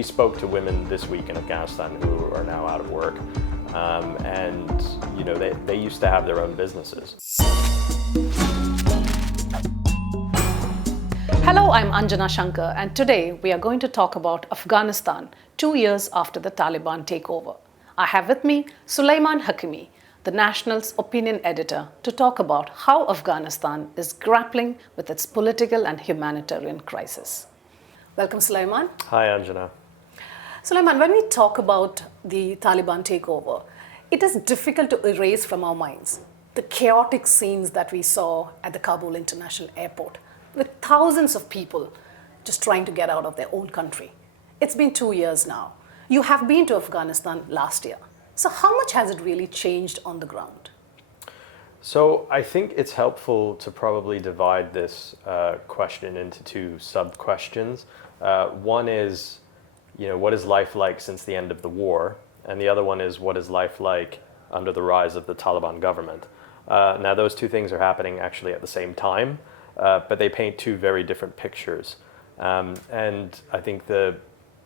we spoke to women this week in Afghanistan who are now out of work, and they used to have their own businesses. Hello, I'm Anjana Shankar, and today we are going to talk about Afghanistan 2 years after the Taliban takeover. I have with me Sulaiman Hakimi, the National's opinion editor, to talk about how Afghanistan is grappling with its political and humanitarian crisis. Welcome, Sulaiman. Hi, Anjana. Sulaiman, when we talk about the Taliban takeover, it is difficult to erase from our minds the chaotic scenes that we saw at the Kabul International Airport, with thousands of people just trying to get out of their own country. It's been 2 years now. You have been to Afghanistan last year. So how much has it really changed on the ground? So I think it's helpful to probably divide this question into two sub-questions. One is, what is life like since the end of the war? And the other one is, what is life like under the rise of the Taliban government? Now, those two things are happening actually at the same time. But they paint two very different pictures. And I think the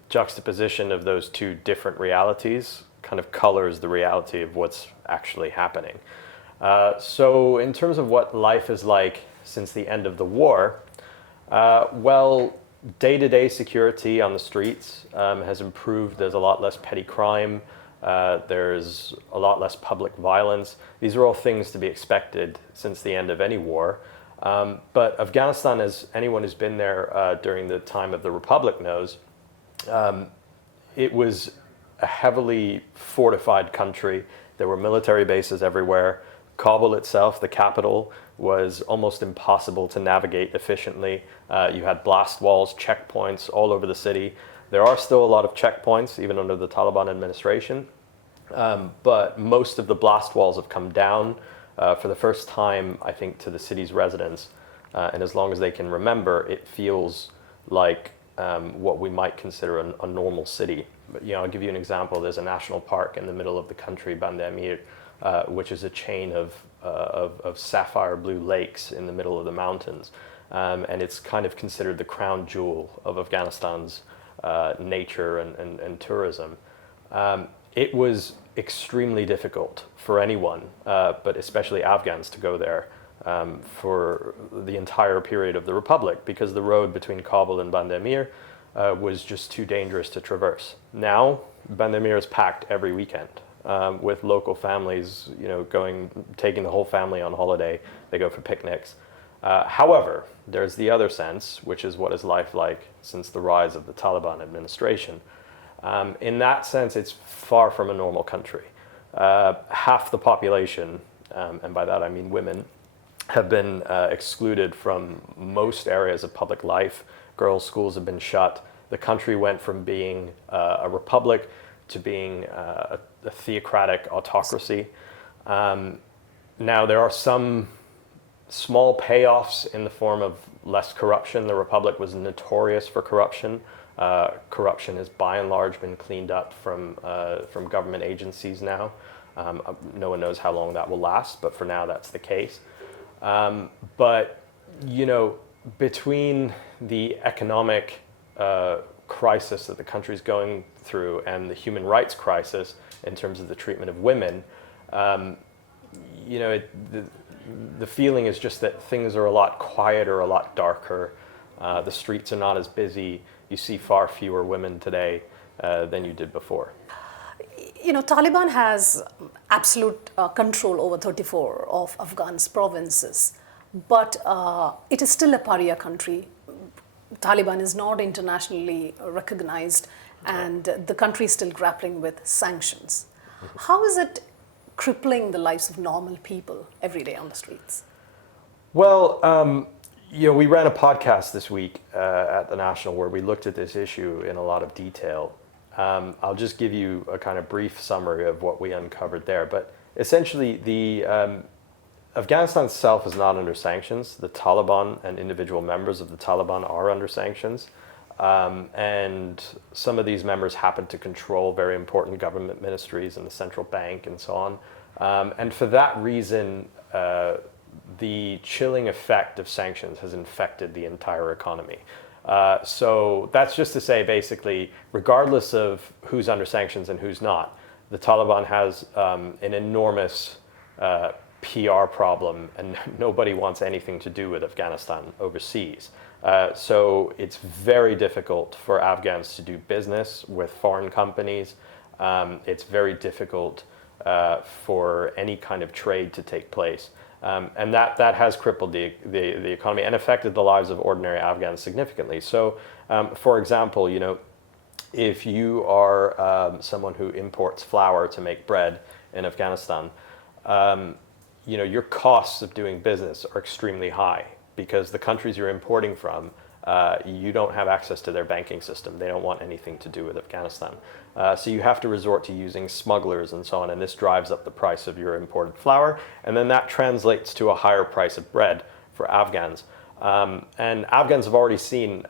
juxtaposition of those two different realities kind of colors the reality of what's actually happening. So in terms of what life is like since the end of the war, day-to-day security on the streets has improved. There's a lot less petty crime. There's a lot less public violence. These are all things to be expected since the end of any war. But Afghanistan, as anyone who's been there during the time of the Republic knows, it was a heavily fortified country. There were military bases everywhere. Kabul itself, the capital, was almost impossible to navigate efficiently. You had blast walls, checkpoints all over the city. There are still a lot of checkpoints, even under the Taliban administration. But most of the blast walls have come down. For the first time, I think, to the city's residents, and as long as they can remember, it feels like what we might consider a normal city. But, I'll give you an example. There's a national park in the middle of the country, Bandemir, which is a chain of sapphire blue lakes in the middle of the mountains. And it's kind of considered the crown jewel of Afghanistan's nature and tourism. It was extremely difficult for anyone, but especially Afghans, to go there for the entire period of the Republic, because the road between Kabul and Bandemir was just too dangerous to traverse. Now, Bandemir is packed every weekend with local families, taking the whole family on holiday. They go for picnics. However, there's the other sense, which is what is life like since the rise of the Taliban administration. In that sense, it's far from a normal country. Half the population, and by that I mean women, have been excluded from most areas of public life. Girls' schools have been shut. The country went from being a republic to being a theocratic autocracy. Now, there are some small payoffs in the form of less corruption. The republic was notorious for corruption. Corruption has by and large been cleaned up from government agencies now. No one knows how long that will last, but for now that's the case. But between the economic crisis that the country's going through and the human rights crisis in terms of the treatment of women, the feeling is just that things are a lot quieter, a lot darker. The streets are not as busy. You see far fewer women today than you did before. Taliban has absolute control over 34 of Afghan's provinces, but it is still a pariah country. Taliban is not internationally recognized, and the country is still grappling with sanctions. How is it crippling the lives of normal people every day on the streets? Well, we ran a podcast this week at the National where we looked at this issue in a lot of detail. I'll just give you a kind of brief summary of what we uncovered there. But essentially, Afghanistan itself is not under sanctions. The Taliban and individual members of the Taliban are under sanctions. And some of these members happen to control very important government ministries and the central bank and so on. And for that reason, the chilling effect of sanctions has infected the entire economy. So that's just to say, basically, regardless of who's under sanctions and who's not, the Taliban has an enormous PR problem, and nobody wants anything to do with Afghanistan overseas. So it's very difficult for Afghans to do business with foreign companies. It's very difficult for any kind of trade to take place. And that has crippled the economy and affected the lives of ordinary Afghans significantly. So, for example, if you are someone who imports flour to make bread in Afghanistan, your costs of doing business are extremely high because the countries you're importing from, you don't have access to their banking system. They don't want anything to do with Afghanistan. So you have to resort to using smugglers and so on, and this drives up the price of your imported flour, and then that translates to a higher price of bread for Afghans. And Afghans have already seen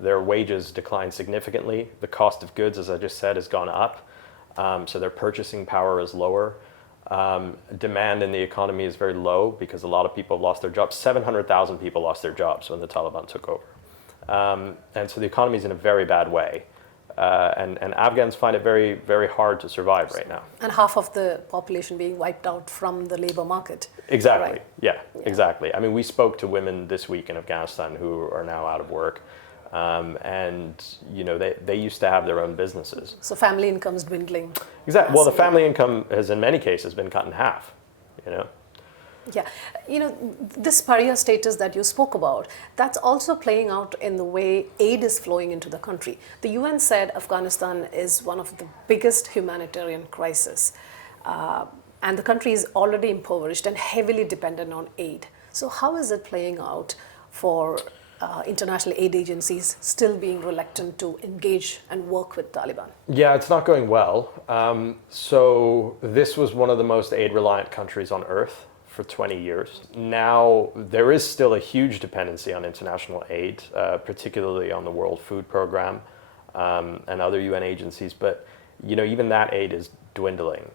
their wages decline significantly. The cost of goods, as I just said, has gone up, so their purchasing power is lower. Demand in the economy is very low because a lot of people have lost their jobs. 700,000 people lost their jobs when the Taliban took over. And so the economy is in a very bad way. And Afghans find it very, very hard to survive right now. And half of the population being wiped out from the labor market. Exactly. Right. Yeah, exactly. I mean, we spoke to women this week in Afghanistan who are now out of work. And they used to have their own businesses. So family income is dwindling. Exactly. Well, the family income has in many cases been cut in half. Yeah, this pariah status that you spoke about, that's also playing out in the way aid is flowing into the country. The UN said Afghanistan is one of the biggest humanitarian crises, and the country is already impoverished and heavily dependent on aid. So how is it playing out for international aid agencies still being reluctant to engage and work with Taliban? Yeah, it's not going well. So this was one of the most aid-reliant countries on earth for 20 years. Now, there is still a huge dependency on international aid, particularly on the World Food Program and other UN agencies, but even that aid is dwindling.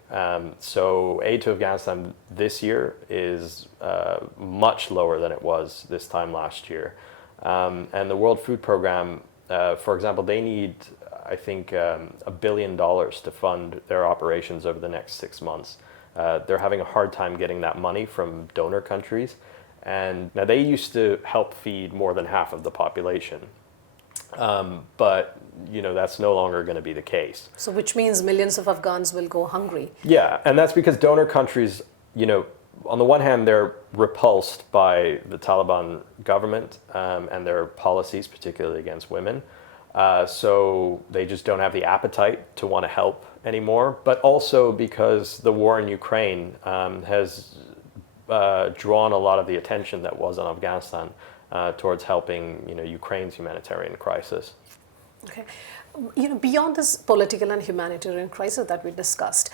So aid to Afghanistan this year is much lower than it was this time last year. And the World Food Program, for example, they need, I think, $1 billion to fund their operations over the next 6 months. They're having a hard time getting that money from donor countries. And now they used to help feed more than half of the population. But, that's no longer going to be the case. So which means millions of Afghans will go hungry. Yeah, and that's because donor countries, on the one hand, they're repulsed by the Taliban government and their policies, particularly against women. So they just don't have the appetite to want to help anymore. But also because the war in Ukraine has drawn a lot of the attention that was on Afghanistan towards helping, Ukraine's humanitarian crisis. Okay. Beyond this political and humanitarian crisis that we discussed,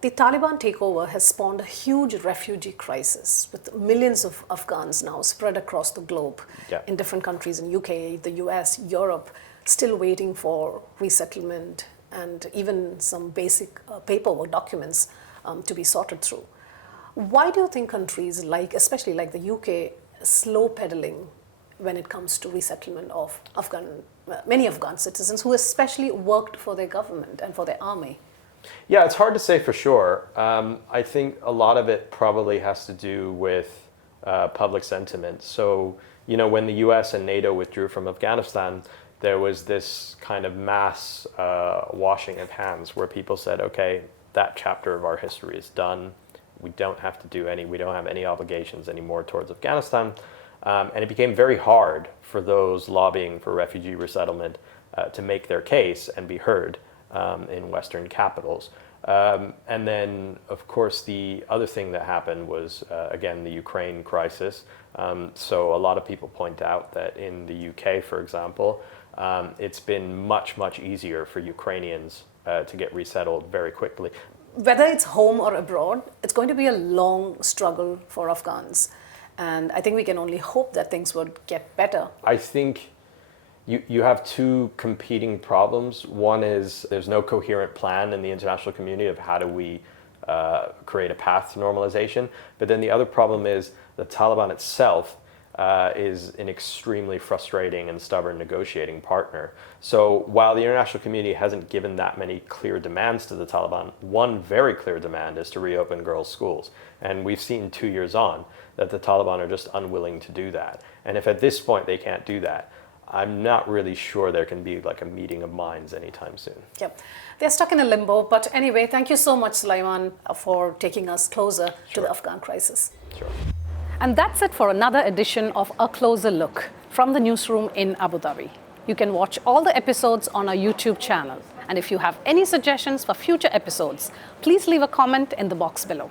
the Taliban takeover has spawned a huge refugee crisis with millions of Afghans now spread across the globe in different countries in UK, the US, Europe, still waiting for resettlement and even some basic paperwork documents to be sorted through. Why do you think countries especially like the UK, slow pedaling when it comes to resettlement of many Afghan citizens who especially worked for their government and for their army? Yeah, it's hard to say for sure. I think a lot of it probably has to do with public sentiment. So, when the US and NATO withdrew from Afghanistan, there was this kind of mass washing of hands where people said, okay, that chapter of our history is done. We don't have any obligations anymore towards Afghanistan. And it became very hard for those lobbying for refugee resettlement to make their case and be heard in Western capitals. And then, of course, the other thing that happened was, again, the Ukraine crisis. So a lot of people point out that in the UK, for example, it's been much, much easier for Ukrainians to get resettled very quickly. Whether it's home or abroad, it's going to be a long struggle for Afghans. And I think we can only hope that things would get better. I think you have two competing problems. One is there's no coherent plan in the international community of how do we create a path to normalization. But then the other problem is the Taliban itself is an extremely frustrating and stubborn negotiating partner. So while the international community hasn't given that many clear demands to the Taliban, one very clear demand is to reopen girls' schools. And we've seen 2 years on that the Taliban are just unwilling to do that. And if at this point they can't do that, I'm not really sure there can be like a meeting of minds anytime soon. Yep. They're stuck in a limbo. But anyway, thank you so much, Sulaiman, for taking us closer to the Afghan crisis. Sure. And that's it for another edition of A Closer Look from the newsroom in Abu Dhabi. You can watch all the episodes on our YouTube channel. And if you have any suggestions for future episodes, please leave a comment in the box below.